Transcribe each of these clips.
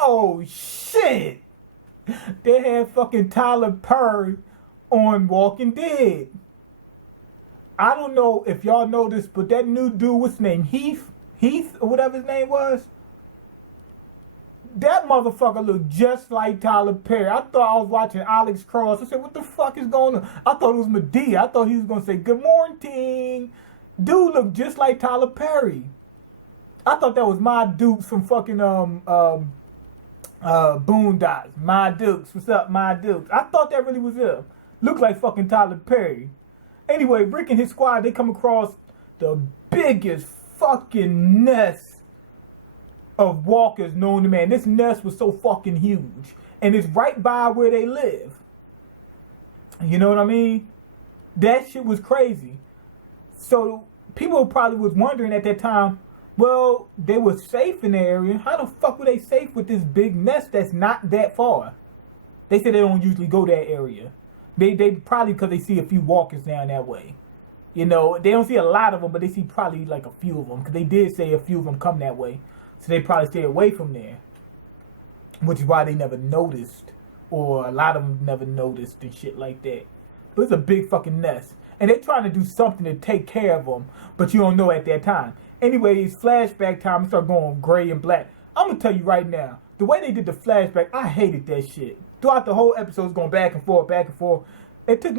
Oh shit! They had fucking Tyler Perry on Walking Dead. I don't know if y'all know this, but that new dude, what's his name? Heath, or whatever his name was. That motherfucker looked just like Tyler Perry. I thought I was watching Alex Cross. I said, what the fuck is going on? I thought it was Medea. I thought he was going to say, good morning. Dude looked just like Tyler Perry. I thought that was my Dukes from fucking Boondocks. My Dukes. What's up, my Dukes? I thought that really was him. Looked like fucking Tyler Perry. Anyway, Rick and his squad, they come across the biggest fucking nest of walkers known to man. This nest was so fucking huge. And it's right by where they live. You know what I mean? That shit was crazy. So people probably was wondering at that time, well, they were safe in the area. How the fuck were they safe with this big nest that's not that far? They said they don't usually go that area. They probably because they see a few walkers down that way. You know, they don't see a lot of them, but they see probably like a few of them. Because they did say a few of them come that way. So they probably stay away from there. Which is why they never noticed. Or a lot of them never noticed and shit like that. But it's a big fucking nest. And they're trying to do something to take care of them. But you don't know at that time. Anyways, flashback time, start going gray and black. I'm going to tell you right now. The way they did the flashback, I hated that shit. Throughout the whole episode, it's going back and forth, back and forth. It took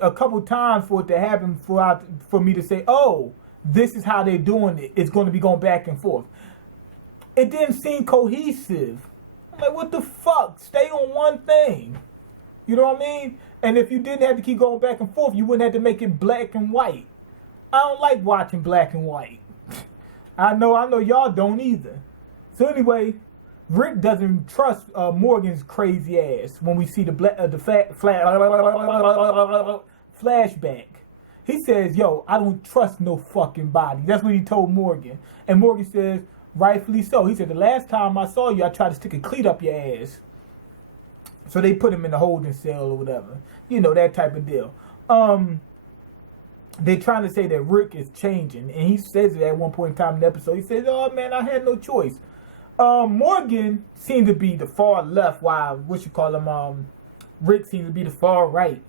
a couple times for it to happen for me to say, oh, this is how they're doing it. It's going to be going back and forth. It didn't seem cohesive. I'm like, what the fuck? Stay on one thing. You know what I mean? And if you didn't have to keep going back and forth, you wouldn't have to make it black and white. I don't like watching black and white. I know y'all don't either. So anyway, Rick doesn't trust Morgan's crazy ass when we see the flashback. He says, yo, I don't trust no fucking body. That's what he told Morgan. And Morgan says, rightfully so. He said, the last time I saw you, I tried to stick a cleat up your ass. So they put him in the holding cell or whatever. You know, that type of deal. They're trying to say that Rick is changing. And he says it at one point in time in the episode. He says, oh, man, I had no choice. Morgan seemed to be the far left, while, Rick seems to be the far right.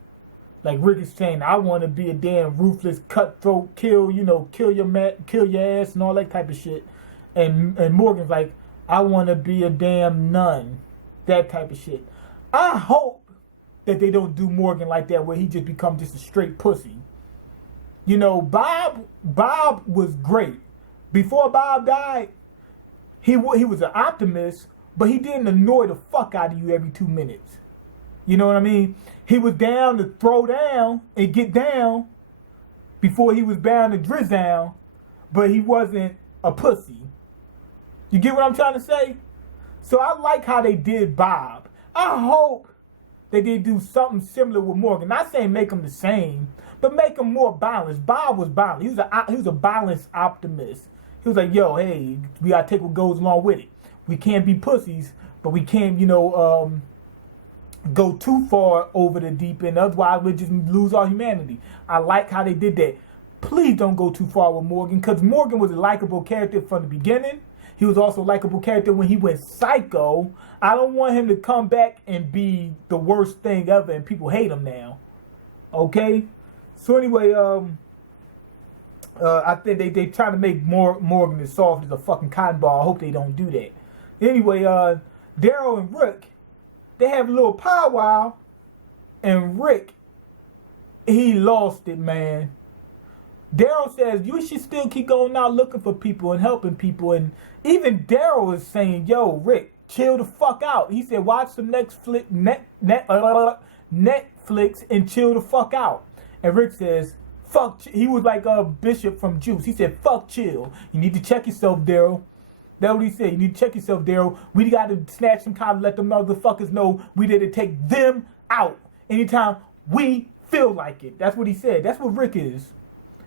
Like Rick is saying, I want to be a damn ruthless, cutthroat, kill your ass and all that type of shit. And Morgan's like, I want to be a damn nun. That type of shit. I hope that they don't do Morgan like that, where he just becomes just a straight pussy. You know, Bob was great. Before Bob died, he was an optimist, but he didn't annoy the fuck out of you every 2 minutes. You know what I mean? He was down to throw down and get down before he was bound to drizz down, but he wasn't a pussy. You get what I'm trying to say? So I like how they did Bob. I hope that they do something similar with Morgan. Not saying make him the same, but make him more balanced. Bob was balanced. He was a balanced optimist. He was like, yo, hey, we gotta take what goes along with it. We can't be pussies, but we can't, go too far over the deep end. Otherwise, we'll just lose our humanity. I like how they did that. Please don't go too far with Morgan, because Morgan was a likable character from the beginning. He was also a likable character when he went psycho. I don't want him to come back and be the worst thing ever and people hate him now. Okay? So anyway, I think they try to make Morgan as soft as a fucking cotton ball. I hope they don't do that. Anyway, Daryl and Rick, they have a little powwow, and Rick, he lost it, man. Daryl says, you should still keep going out looking for people and helping people. And even Daryl is saying, yo, Rick, chill the fuck out. He said, watch some Netflix and chill the fuck out. And Rick says, fuck. He was like a Bishop from Juice. He said, fuck chill. You need to check yourself, Daryl. That's what he said. You need to check yourself, Daryl. We got to snatch some time to let them motherfuckers know we did to take them out anytime we feel like it. That's what he said. That's what Rick is.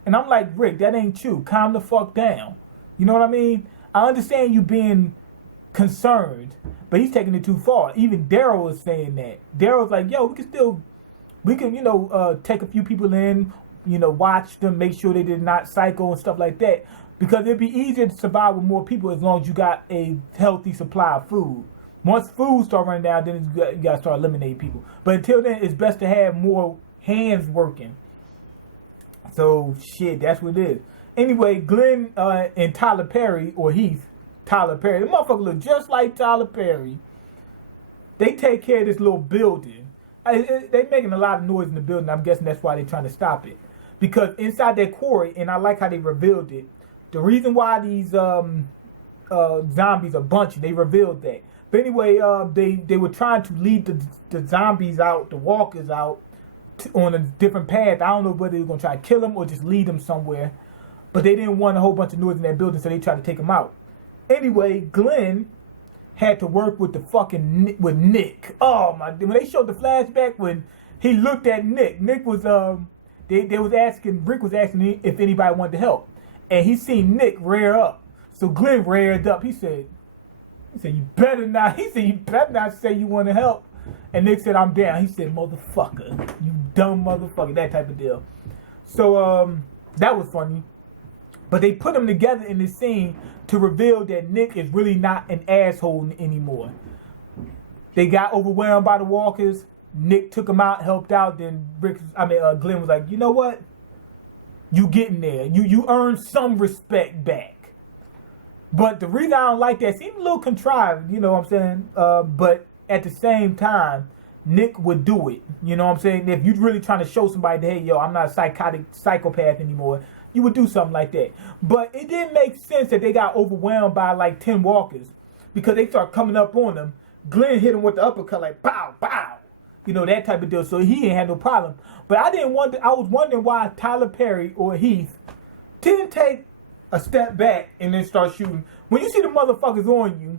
And I'm like, Rick, that ain't true. Calm the fuck down. You know what I mean? I understand you being concerned, but he's taking it too far. Even Daryl is saying that. Daryl's like, yo, we can, take a few people in, watch them, make sure they did not psycho and stuff like that. Because it'd be easier to survive with more people as long as you got a healthy supply of food. Once food start running down, then you got to start eliminating people. But until then, it's best to have more hands working. So, shit, that's what it is. Anyway, Glenn and Tyler Perry, or Heath, Tyler Perry, the motherfucker look just like Tyler Perry. They take care of this little building. They making a lot of noise in the building. I'm guessing that's why they're trying to stop it. Because inside that quarry, and I like how they revealed it, the reason why these zombies are bunching, they revealed that. But anyway, they were trying to lead the zombies out, the walkers out, on a different path. I don't know whether they were going to try to kill them or just lead them somewhere. But they didn't want a whole bunch of noise in that building, so they tried to take them out. Anyway, Glenn had to work with with Nick. Oh my! When they showed the flashback when he looked at Nick, Nick was they was asking, Rick was asking if anybody wanted to help, and he seen Nick rear up. So Glenn reared up. He said you better not. He said you better not say you want to help. And Nick said I'm down. He said motherfucker, you dumb motherfucker, that type of deal. So that was funny. But they put them together in this scene to reveal that Nick is really not an asshole anymore. They got overwhelmed by the walkers. Nick took him out, helped out. Then Glenn was like, you know what? You getting there. You earned some respect back. But the reason I don't like that seems a little contrived, you know what I'm saying? But at the same time, Nick would do it. You know what I'm saying? If you're really trying to show somebody that, hey, yo, I'm not a psychopath anymore, you would do something like that. But it didn't make sense that they got overwhelmed by like 10 walkers because they start coming up on them. Glenn hit him with the uppercut like, pow, pow. You know, that type of deal. So he ain't had no problem. But I was wondering why Tyler Perry or Heath didn't take a step back and then start shooting. When you see the motherfuckers on you,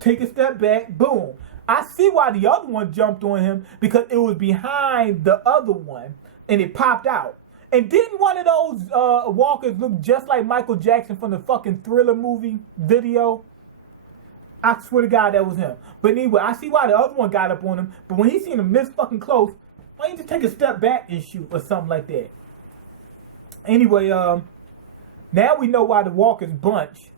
take a step back, boom. I see why the other one jumped on him because it was behind the other one and it popped out. And didn't one of those walkers look just like Michael Jackson from the fucking Thriller movie video? I swear to God that was him. But anyway, I see why the other one got up on him. But when he seen him this fucking close, why don't you just take a step back and shoot or something like that? Anyway, now we know why the walkers bunch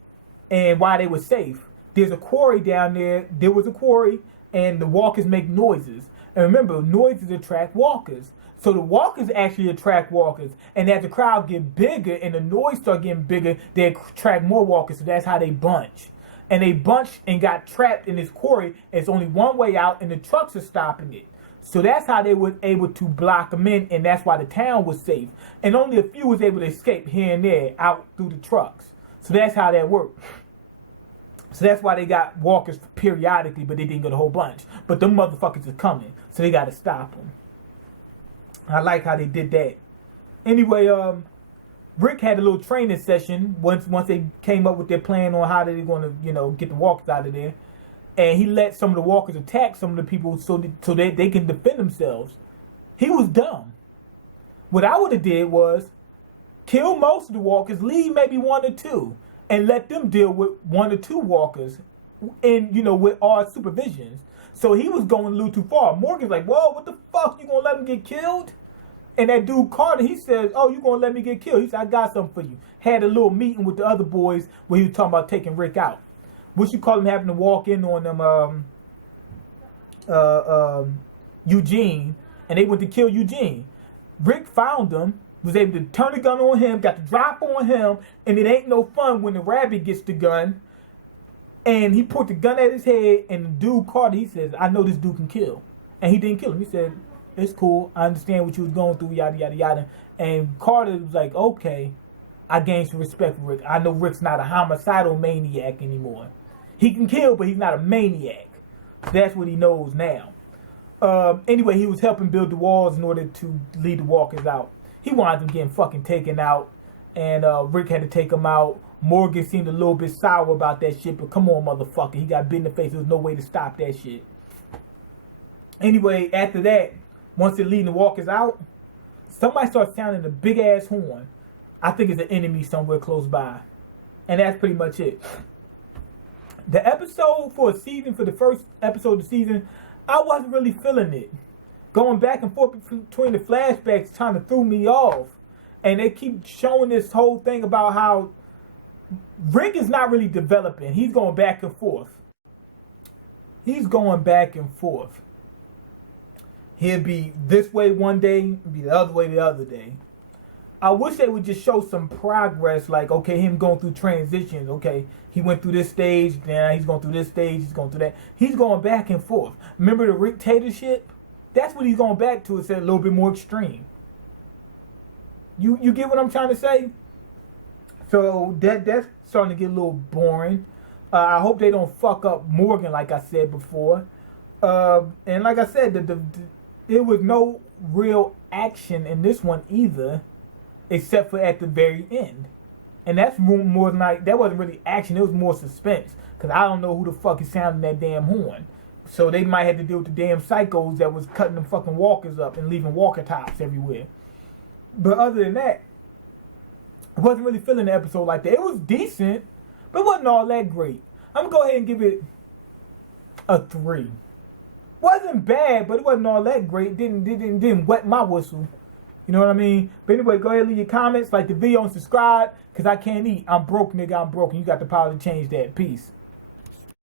and why they were safe. There's a quarry down there. There was a quarry and the walkers make noises. And remember, noises attract walkers. So the walkers actually attract walkers. And as the crowd get bigger and the noise start getting bigger, they attract more walkers. So that's how they bunch. And they bunched and got trapped in this quarry. It's only one way out and the trucks are stopping it. So that's how they were able to block them in. And that's why the town was safe. And only a few was able to escape here and there out through the trucks. So that's how that worked. So that's why they got walkers periodically, but they didn't get a whole bunch. But them motherfuckers are coming. So they got to stop them. I like how they did that. Anyway, Rick had a little training session once they came up with their plan on how they were going to, get the walkers out of there. And he let some of the walkers attack some of the people so that they can defend themselves. He was dumb. What I would have did was kill most of the walkers, leave maybe one or two, and let them deal with one or two walkers and, with our supervisions. So he was going a little too far. Morgan's like, whoa, what the fuck? You going to let them get killed? And that dude Carter, he says, oh, you going to let me get killed? He said, I got something for you. Had a little meeting with the other boys where he was talking about taking Rick out. What you call him having to walk in on them, Eugene, and they went to kill Eugene. Rick found them, was able to turn the gun on him, got the drop on him, and it ain't no fun when the rabbit gets the gun. And he put the gun at his head, and the dude Carter, he says, I know this dude can kill. And he didn't kill him. He said, it's cool. I understand what you was going through, yada, yada, yada. And Carter was like, okay, I gained some respect for Rick. I know Rick's not a homicidal maniac anymore. He can kill, but he's not a maniac. That's what he knows now. Anyway, he was helping build the walls in order to lead the walkers out. He wanted them getting fucking taken out, and Rick had to take him out. Morgan seemed a little bit sour about that shit, but come on, motherfucker. He got bit in the face. There was no way to stop that shit. Anyway, after that, once they're leading the walkers out, somebody starts sounding a big-ass horn. I think it's an enemy somewhere close by. And that's pretty much it. The episode for the first episode of the season, I wasn't really feeling it. Going back and forth between the flashbacks kind of threw me off. And they keep showing this whole thing about how Rick is not really developing. He's going back and forth. He's going back and forth. He'll be this way one day, be the other way the other day. I wish they would just show some progress, like, okay, him going through transitions. Okay, he went through this stage, now he's going through this stage, he's going through that. He's going back and forth. Remember the dictatorship? That's what he's going back to. It's a little bit more extreme. You get what I'm trying to say? So that's starting to get a little boring. I hope they don't fuck up Morgan, like I said before. And like I said, there was no real action in this one either, except for at the very end. And that's more than like, that wasn't really action, it was more suspense. Because I don't know who the fuck is sounding that damn horn. So they might have to deal with the damn psychos that was cutting them fucking walkers up and leaving walker tops everywhere. But other than that, I wasn't really feeling the episode like that. It was decent, but it wasn't all that great. I'm going to go ahead and give it a 3. Wasn't bad, but it wasn't all that great. Didn't wet my whistle. You know what I mean? But anyway, go ahead and leave your comments, like the video, and subscribe, because I can't eat. I'm broke, nigga. I'm broke, and you got the power to change that. Peace.